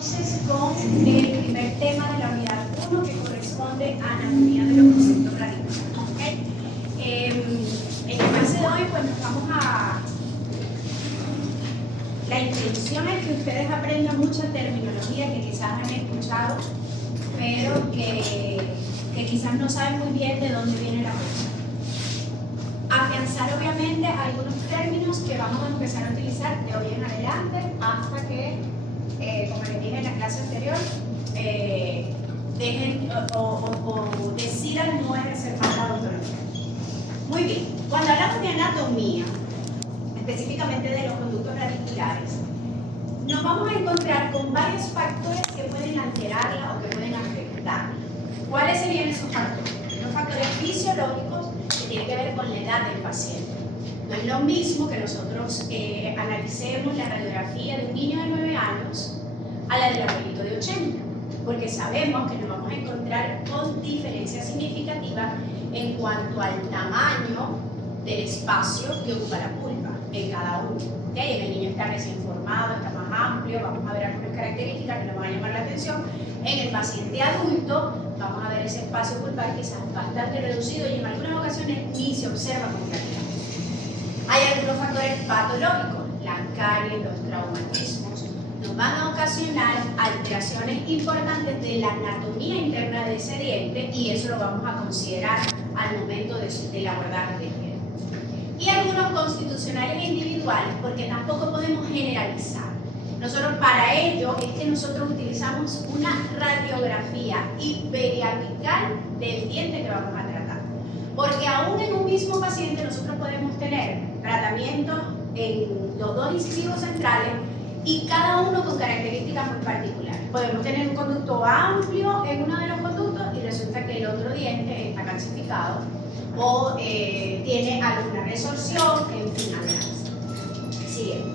Entonces, con el primer tema de la unidad 1 que corresponde a anatomía de los conductos radiculares. ¿Okay? En la clase de hoy, pues nos vamos a... La intención es que ustedes aprendan mucha terminología que quizás han escuchado, pero que quizás no saben muy bien de dónde viene la cosa. Afianzar obviamente algunos términos que vamos a empezar a utilizar de hoy en adelante hasta que, como les dije en la clase anterior, dejen o decidan no ejercer más la autonomía. Muy bien, cuando hablamos de anatomía, específicamente de los conductos radiculares, nos vamos a encontrar con varios factores que pueden alterarla o que pueden afectarla. ¿Cuáles serían esos factores? Los factores fisiológicos que tienen que ver con la edad del paciente. No es lo mismo que nosotros analicemos la radiografía de un niño de 9 años a la del abuelito de 80, porque sabemos que nos vamos a encontrar con diferencias significativas en cuanto al tamaño del espacio que ocupa la pulpa en cada uno. ¿Okay? En el niño está recién formado, está más amplio, vamos a ver algunas características que nos van a llamar la atención. En el paciente adulto vamos a ver ese espacio pulpar quizás bastante reducido y en algunas ocasiones ni se observa con claridad. Hay algunos factores patológicos, la caries, los traumatismos, nos van a ocasionar alteraciones importantes de la anatomía interna de ese diente y eso lo vamos a considerar al momento del abordaje del diente. Y algunos constitucionales e individuales, porque tampoco podemos generalizar. Nosotros para ello es que nosotros utilizamos una radiografía periapical del diente que vamos a tratar. Porque aún en un mismo paciente nosotros podemos tener tratamientos en los dos incisivos centrales y cada uno con características muy particulares. Podemos tener un conducto amplio en uno de los conductos y resulta que el otro diente está calcificado o tiene alguna resorción, en fin, adelante. Siguiente.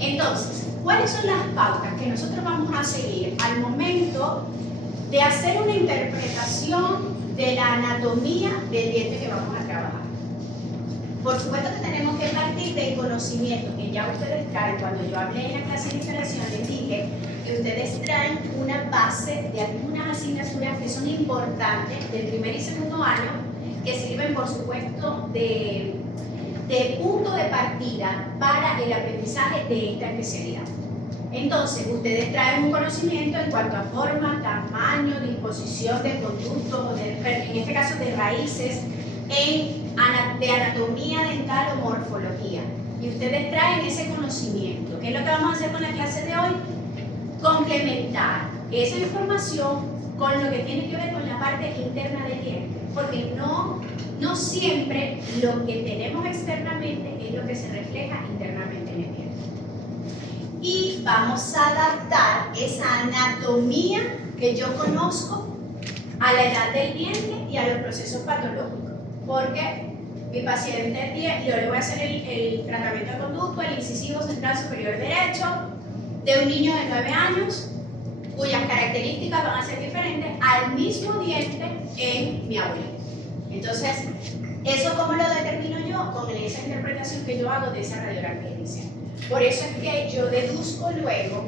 Entonces, ¿cuáles son las pautas que nosotros vamos a seguir al momento de hacer una interpretación de la anatomía del diente que vamos a trabajar? Por supuesto que tenemos que partir del conocimiento que ya ustedes traen. Cuando yo hablé en la clase de instalación les dije que ustedes traen una base de algunas asignaturas que son importantes del primer y segundo año, que sirven por supuesto de punto de partida para el aprendizaje de esta especialidad. Entonces, ustedes traen un conocimiento en cuanto a forma, tamaño, disposición de conductos, en este caso de raíces, de anatomía dental o morfología. Y ustedes traen ese conocimiento. ¿Qué es lo que vamos a hacer con la clase de hoy? Complementar esa información con lo que tiene que ver con la parte interna del diente. Porque no siempre lo que tenemos externamente es lo que se refleja internamente en el diente. Y vamos a adaptar esa anatomía que yo conozco a la edad del diente y a los procesos patológicos. Porque mi paciente, yo le voy a hacer el tratamiento de conducto, el incisivo central superior derecho, de un niño de 9 años, cuyas características van a ser diferentes al mismo diente en mi abuelito. Entonces, ¿eso cómo lo determino yo? Con esa interpretación que yo hago de esa radiografía inicial. Por eso es que yo deduzco luego,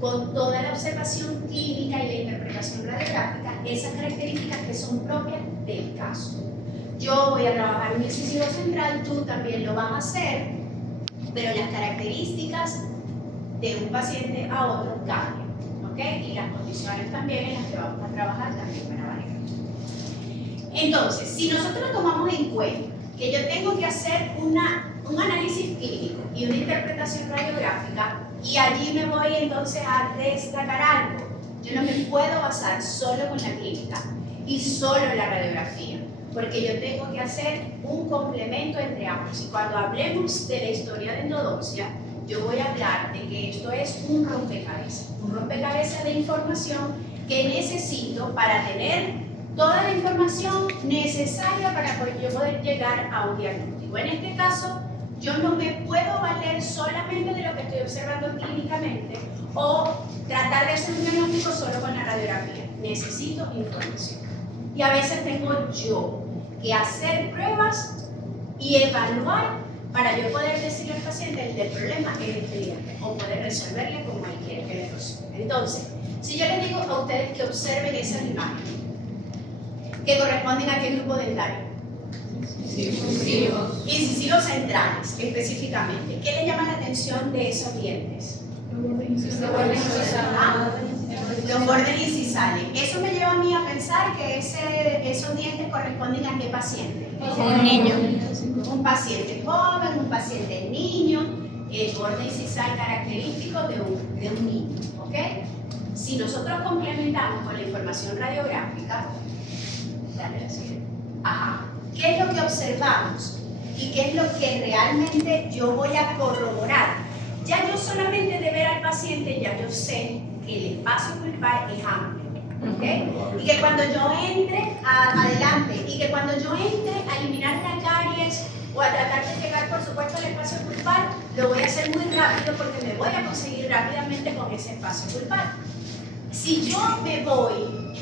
con toda la observación clínica y la interpretación radiográfica, esas características que son propias del caso. Yo voy a trabajar un incisivo central, tú también lo vas a hacer, pero las características de un paciente a otro cambian, ¿ok? Y las condiciones también en las que vamos a trabajar también van a variar. Entonces, si nosotros tomamos en cuenta que yo tengo que hacer un análisis clínico y una interpretación radiográfica, y allí me voy entonces a destacar algo, yo no me puedo basar solo con la clínica y solo en la radiografía, porque yo tengo que hacer un complemento entre ambos. Y cuando hablemos de la historia de endodoncia, yo voy a hablar de que esto es un rompecabezas de información que necesito para tener toda la información necesaria para yo poder llegar a un diagnóstico. En este caso, yo no me puedo valer solamente de lo que estoy observando clínicamente o tratar de hacer un diagnóstico solo con la radiografía. Necesito información. Y a veces tengo yo que hacer pruebas y evaluar para yo poder decirle al paciente el del problema es este diente o poder resolverle como él quiere que le resuelva. Entonces, si yo les digo a ustedes que observen esas imágenes que corresponden a qué grupo dentario, incisivos centrales específicamente, ¿qué le llama la atención de esos dientes? Los bordes incisales. Eso me lleva a mí a pensar que esos dientes corresponden a qué paciente. Un niño. Un paciente joven, un paciente niño, el borde incisal característico de un niño. ¿Ok? Si nosotros complementamos con la información radiográfica, dale la siguiente. Ajá. ¿Qué es lo que observamos? ¿Y qué es lo que realmente yo voy a corroborar? Ya yo solamente de ver al paciente, ya yo sé que el espacio pulpar es amplio. ¿Ok? Y que cuando yo entre adelante, y que cuando yo entre a eliminar la caries o a tratar de llegar, por supuesto, al espacio pulpar, lo voy a hacer muy rápido porque me voy a conseguir rápidamente con ese espacio pulpar. Si yo me voy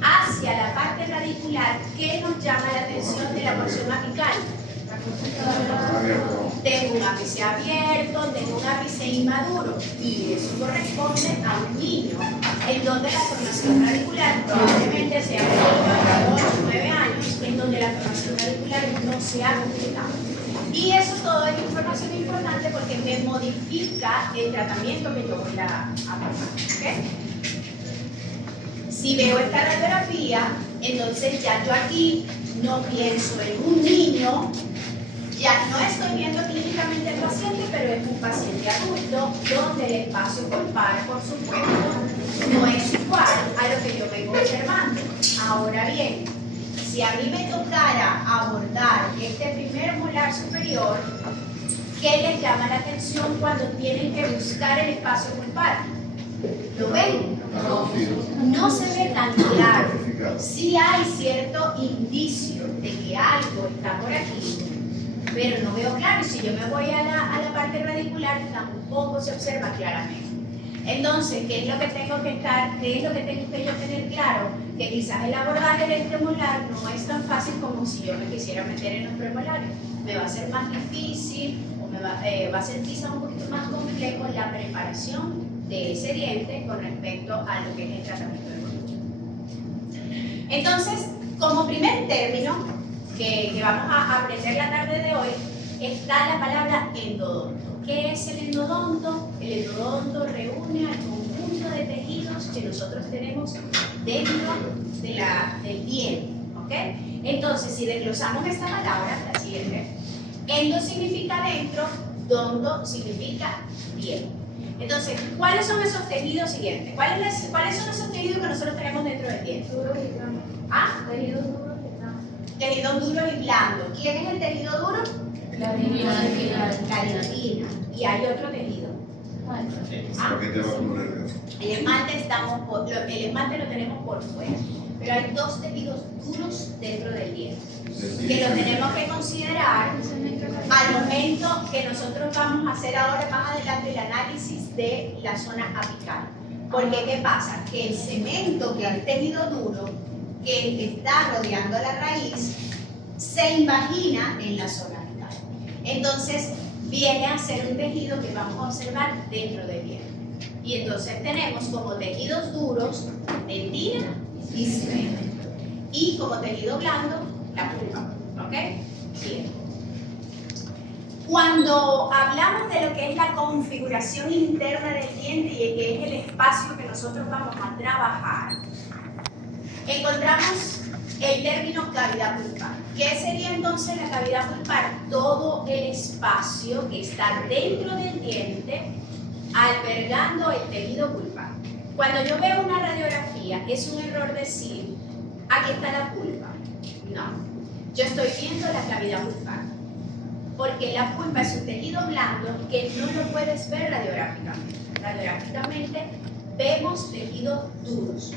hacia la parte radicular, ¿qué nos llama la atención de la porción apical? Tengo un ápice abierto, tengo un ápice inmaduro, y eso corresponde a un niño en donde la formación radicular probablemente sea de 8 o 9 años, en donde la formación radicular no se ha completado. Y eso todo es información importante porque me modifica el tratamiento que yo voy a aplicar. ¿Okay? Si veo esta radiografía, entonces ya yo aquí no pienso en un niño, ya no estoy viendo clínicamente al paciente, pero es un paciente adulto donde el espacio pulpar, por supuesto, no es igual a lo que yo vengo observando. Ahora bien, si a mí me tocara abordar este primer molar superior, ¿qué les llama la atención cuando tienen que buscar el espacio pulpar? ¿Lo ven? No se ve tan claro. Sí hay cierto indicio de que algo está por aquí, pero no veo claro. Y si yo me voy a la parte radicular, tampoco se observa claramente. Entonces, ¿qué es lo que tengo que yo tener claro? Que quizás el abordaje de este molar no es tan fácil como si yo me quisiera meter en los premolares. Me va a ser más difícil o va a ser quizás un poquito más complejo la preparación de ese diente con respecto a lo que es el tratamiento del conducto. Entonces, como primer término que vamos a aprender la tarde de hoy, está la palabra endodonto. ¿Qué es el endodonto? El endodonto reúne al conjunto de tejidos que nosotros tenemos dentro del diente. ¿Ok? Entonces, si desglosamos esta palabra, la siguiente, endo significa dentro, donto significa diente. Entonces, ¿cuáles son esos tejidos siguientes? ¿Cuáles son esos tejidos que nosotros tenemos dentro del diente? Duros y blandos. ¿Ah? Tejidos duros y blandos. Tejidos duros y blandos. ¿Quién es el tejido duro? La dentina. La dentina. Y hay otro tejido. ¿Ah? El esmalte lo tenemos por fuera. Pero hay dos tejidos duros dentro del diente que lo tenemos que considerar al momento que nosotros vamos a hacer ahora más adelante el análisis de la zona apical. Porque ¿qué pasa? Que el cemento, que es el tejido duro, que está rodeando la raíz, se invagina en la zona apical. Entonces viene a ser un tejido que vamos a observar dentro del diente. Y entonces tenemos como tejidos duros dentina y cemento. Y como tejido blando, la pulpa. ¿Ok? Bien. Cuando hablamos de lo que es la configuración interna del diente y que es el espacio que nosotros vamos a trabajar, encontramos el término cavidad pulpar. ¿Qué sería entonces la cavidad pulpar? Todo el espacio que está dentro del diente albergando el tejido pulpar. Cuando yo veo una radiografía, es un error decir, aquí está la pulpa. No. Yo estoy viendo la cavidad pulpar, porque la pulpa es un tejido blando que no lo puedes ver radiográficamente. Radiográficamente vemos tejidos duros,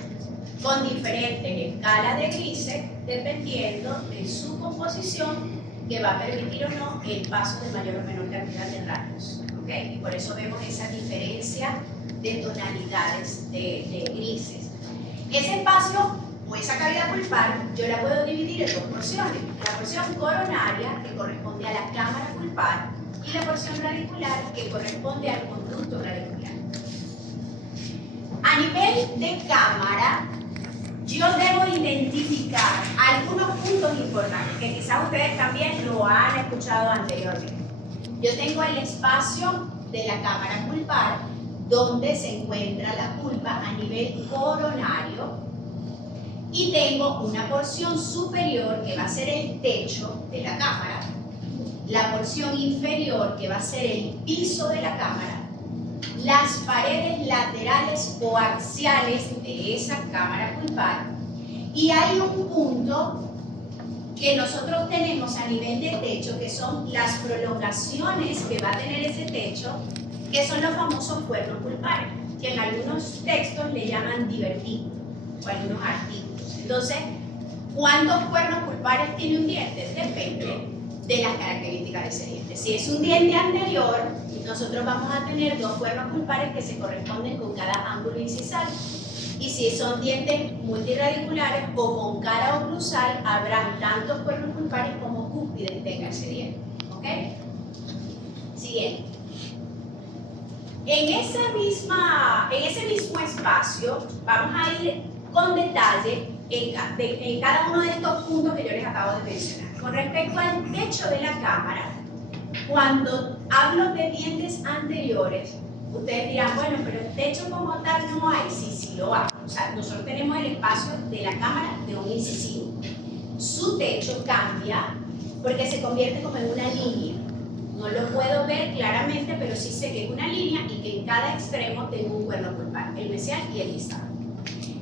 con diferentes escalas de grises, dependiendo de su composición, que va a permitir o no el paso de mayor o menor cantidad de rayos. ¿Okay? Y por eso vemos esa diferencia de tonalidades de grises. Ese espacio o esa cavidad pulpar, yo la puedo dividir en dos porciones. La porción coronaria, que corresponde a la cámara pulpar, y la porción radicular que corresponde al conducto radicular. A nivel de cámara, yo debo identificar algunos puntos importantes que quizás ustedes también lo han escuchado anteriormente. Yo tengo el espacio de la cámara pulpar donde se encuentra la pulpa a nivel coronario y tengo una porción superior que va a ser el techo de la cámara, la porción inferior que va a ser el piso de la cámara, las paredes laterales o axiales de esa cámara pulpar y hay un punto que nosotros tenemos a nivel de techo que son las prolongaciones que va a tener ese techo, que son los famosos cuernos pulpares, que en algunos textos le llaman divertículos o algunos artículos. Entonces, ¿cuántos cuernos pulpares tiene un diente? Depende de las características de ese diente. Si es un diente anterior, nosotros vamos a tener 2 cuernos pulpares que se corresponden con cada ángulo incisal. Y si son dientes multirradiculares o con cara oclusal, habrán tantos cuernos pulpares como cúspides tenga ese diente. ¿Ok? Siguiente. En ese mismo espacio vamos a ir con detalle en cada uno de estos puntos que yo les acabo de mencionar. Con respecto al techo de la cámara, cuando hablo de dientes anteriores, ustedes dirán, bueno, pero el techo como tal no hay. Sí lo hay. O sea, nosotros tenemos el espacio de la cámara de un incisivo. Su techo cambia porque se convierte como en una línea. No lo puedo ver claramente, pero sí sé que es una línea y que en cada extremo tengo un cuerno pulpar, el mesial y el distal.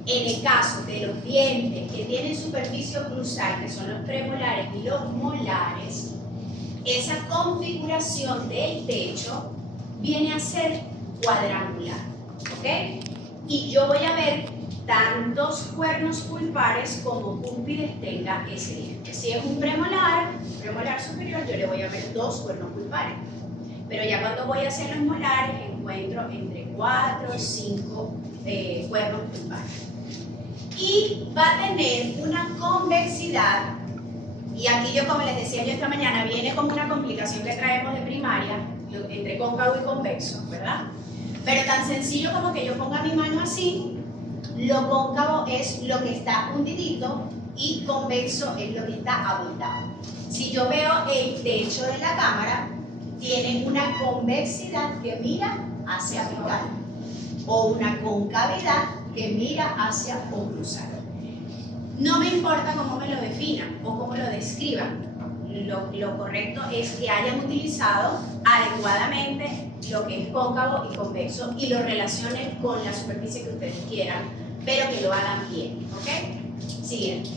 En el caso de los dientes que tienen superficie oclusal, que son los premolares y los molares, esa configuración del techo viene a ser cuadrangular, ¿ok? Y yo voy a ver tantos cuernos pulpares como cúspides tenga ese diente. Si es un premolar superior, yo le voy a ver 2 cuernos pulpares. Pero ya cuando voy a hacer los molares, encuentro entre 4 o 5 cuernos pulpares. Y va a tener una convexidad, y aquí yo, como les decía yo esta mañana, viene como una complicación que traemos de primaria, entre cóncavo y convexo, ¿verdad? Pero tan sencillo como que yo ponga mi mano así, lo cóncavo es lo que está hundidito y convexo es lo que está abultado. Si yo veo el techo de la cámara, tiene una convexidad que mira hacia apical o una concavidad que mira hacia oclusal. No me importa cómo me lo definan o cómo lo describan. Lo correcto es que hayan utilizado adecuadamente lo que es cóncavo y convexo y lo relacionen con la superficie que ustedes quieran, pero que lo hagan bien. ¿Ok? Siguiente.